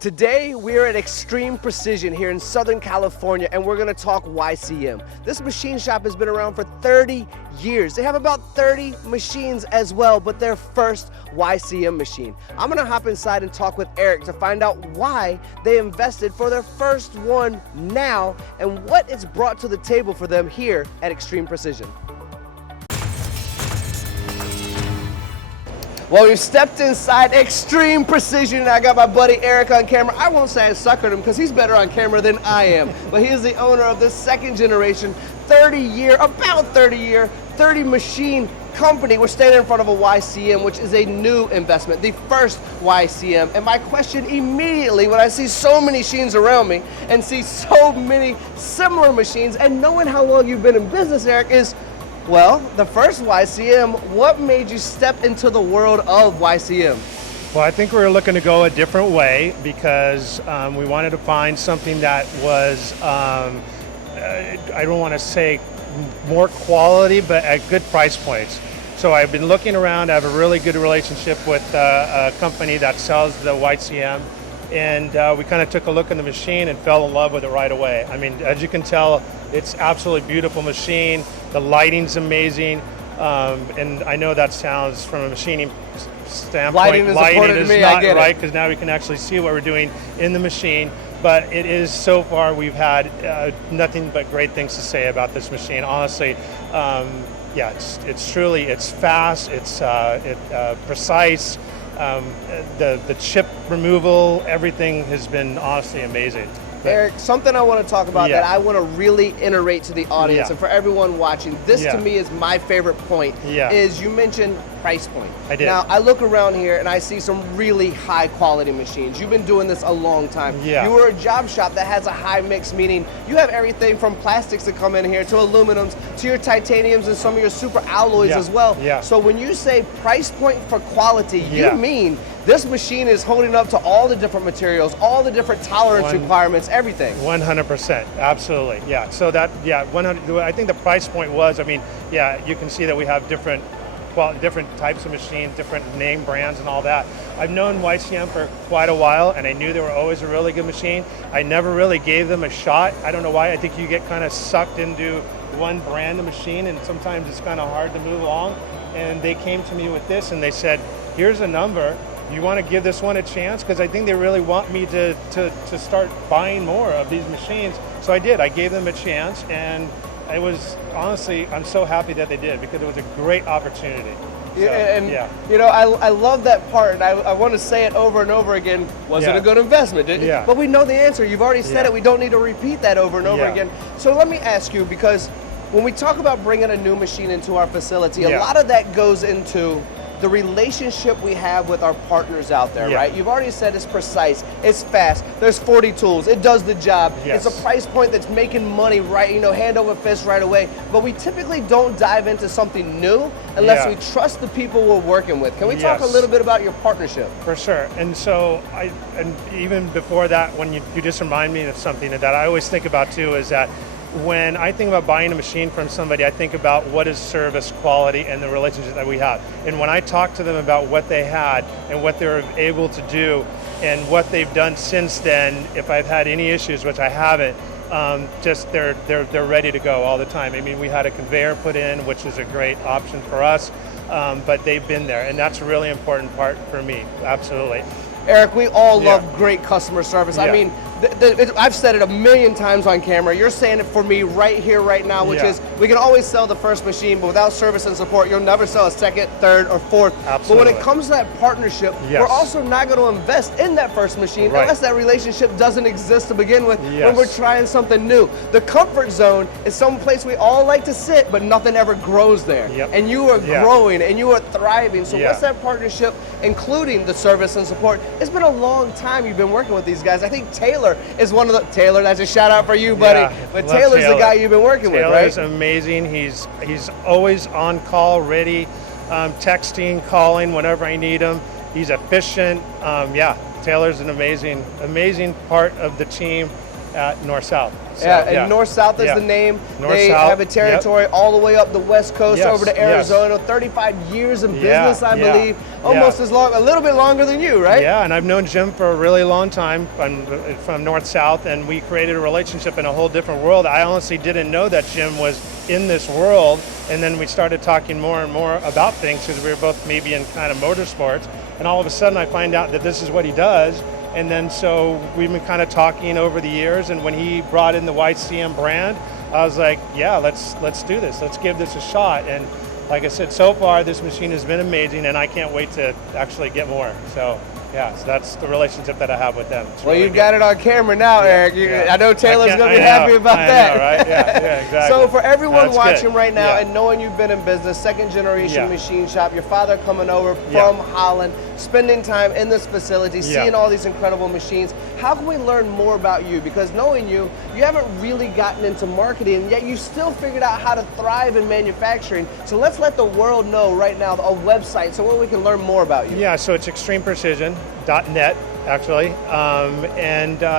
Today, we're at Extreme Precision here in Southern California, and we're gonna talk YCM. This machine shop has been around for 30 years. They have about 30 machines as well, but their first YCM machine. I'm gonna hop inside and talk with Eric to find out why they invested for their first one now and what it's brought to the table for them here at Extreme Precision. Well, we've stepped inside Extreme Precision, and I got my buddy Eric on camera. I won't say I suckered him because he's better on camera than I am, but he is the owner of the second generation, 30 machine company. We're standing in front of a YCM, which is a new investment, the first YCM. And my question immediately, when I see so many machines around me and see so many similar machines, and knowing how long you've been in business, Eric, is, well, the first YCM, what made you step into the world of YCM? Well, I think we were looking to go a different way because we wanted to find something that was, I don't want to say more quality, but at good price points. So I've been looking around. I have a really good relationship with a company that sells the YCM. And we kind of took a look at the machine and fell in love with it right away. I mean, as you can tell, it's absolutely beautiful machine. The lighting's amazing. And I know that sounds from a machining standpoint. Lighting is important to me, I get it. Right, because now we can actually see what we're doing in the machine. But it is, so far, we've had nothing but great things to say about this machine. Honestly, yeah, it's truly, it's fast, it's precise. The chip removal, everything has been honestly amazing. Eric, something I want to talk about that I want to really iterate to the audience and for everyone watching, this to me is my favorite point, is you mentioned price point. I did. Now, I look around here and I see some really high quality machines. You've been doing this a long time. You were a job shop that has a high mix, meaning you have everything from plastics that come in here to aluminums to your titaniums and some of your super alloys as well. So when you say price point for quality, you mean this machine is holding up to all the different materials, all the different tolerance requirements, everything. 100%, absolutely, So that, 100. I think the price point was, I mean, you can see that we have different types of machines, different name brands and all that. I've known YCM for quite a while, and I knew they were always a really good machine. I never really gave them a shot. I don't know why. I think you get kind of sucked into one brand of machine, and sometimes it's kind of hard to move along. And they came to me with this, and they said, "Here's a number. You want to give this one a chance?" Because I think they really want me to start buying more of these machines. So I did. I gave them a chance, and it was, honestly, I'm so happy that they did because it was a great opportunity. So, you know, I love that part, and I want to say it over and over again. Was it a good investment? But we know the answer. You've already said it. We don't need to repeat that over and over again. So let me ask you, because when we talk about bringing a new machine into our facility, a lot of that goes into the relationship we have with our partners out there, right? You've already said it's precise, it's fast, there's 40 tools, it does the job. It's a price point that's making money right, you know, hand over fist right away. But we typically don't dive into something new unless we trust the people we're working with. Can we talk a little bit about your partnership? For sure. And so, and even before that, when you just remind me of something that I always think about too, is that when I think about buying a machine from somebody, I think about what is service, quality, and the relationship that we have. And when I talk to them about what they had and what they're able to do and what they've done since then, if I've had any issues, which I haven't, just they're ready to go all the time. I mean, we had a conveyor put in, which is a great option for us, but they've been there, and that's a really important part for me, absolutely. Eric, we all love great customer service. I mean, I've said it a million times on camera. You're saying it for me right here, right now, which is we can always sell the first machine, but without service and support, you'll never sell a second, third, or fourth. Absolutely. But when it comes to that partnership, we're also not going to invest in that first machine unless that relationship doesn't exist to begin with when we're trying something new. The comfort zone is some place we all like to sit, but nothing ever grows there. And you are growing and you are thriving. So what's that partnership, including the service and support? It's been a long time you've been working with these guys. I think Taylor is one of the, Taylor, that's a shout out for you, buddy. But Taylor's the guy you've been working with, right? Taylor's amazing. He's always on call, ready, texting, calling whenever I need him. He's efficient. Taylor's an amazing part of the team. at North-South. So, and North-South is the name. They have a territory all the way up the West Coast over to Arizona. 35 years of business, I believe. Almost as long, a little bit longer than you, right? Yeah, and I've known Jim for a really long time from North-South, and we created a relationship in a whole different world. I honestly didn't know that Jim was in this world, and then we started talking more and more about things because we were both maybe in kind of motorsports, and all of a sudden I find out that this is what he does. And then so we've been kind of talking over the years, and when he brought in the YCM brand, I was like, yeah, let's do this. Let's give this a shot. And like I said, so far this machine has been amazing, and I can't wait to actually get more. So yeah, so that's the relationship that I have with them. Well, you've got it on camera now, Eric. I know Taylor's going to be happy about that. Know, right? Yeah, exactly. So for everyone watching right now and knowing you've been in business, second generation machine shop, your father coming over from Holland, spending time in this facility, seeing all these incredible machines, how can we learn more about you? Because knowing you, you haven't really gotten into marketing, yet you still figured out how to thrive in manufacturing. So let's let the world know right now a website so where we can learn more about you. Yeah, so it's extremeprecision.net actually,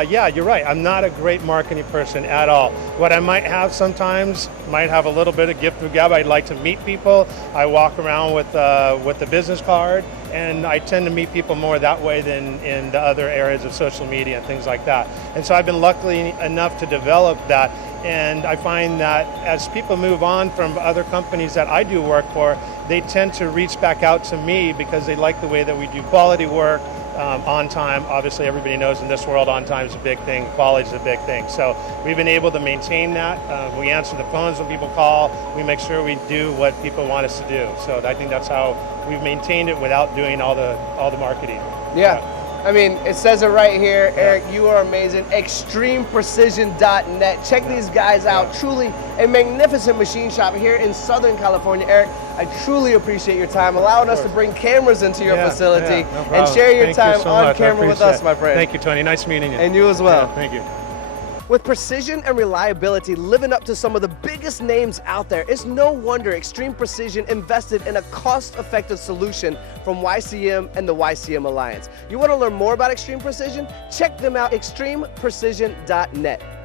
yeah, you're right. I'm not a great marketing person at all. What I might have sometimes, might have a little bit of gift of gab. I'd like to meet people. I walk around with the business card, and I tend to meet people more that way than in the other areas of social media and things like that. And so I've been lucky enough to develop that. And I find that as people move on from other companies that I do work for, they tend to reach back out to me because they like the way that we do quality work, on time. Obviously everybody knows in this world on time is a big thing, quality is a big thing. So we've been able to maintain that. We answer the phones when people call. We make sure we do what people want us to do. So I think that's how we've maintained it without doing all the marketing. Yeah. I mean, it says it right here, Eric, you are amazing. Extremeprecision.net. Check these guys out. Truly a magnificent machine shop here in Southern California. Eric, I truly appreciate your time, allowing us to bring cameras into your facility and share your time on camera with us, my friend. Thank you, Tony. Nice meeting you. And you as well. Yeah, thank you. With precision and reliability living up to some of the biggest names out there, it's no wonder Extreme Precision invested in a cost-effective solution from YCM and the YCM Alliance. You want to learn more about Extreme Precision? Check them out, extremeprecision.net.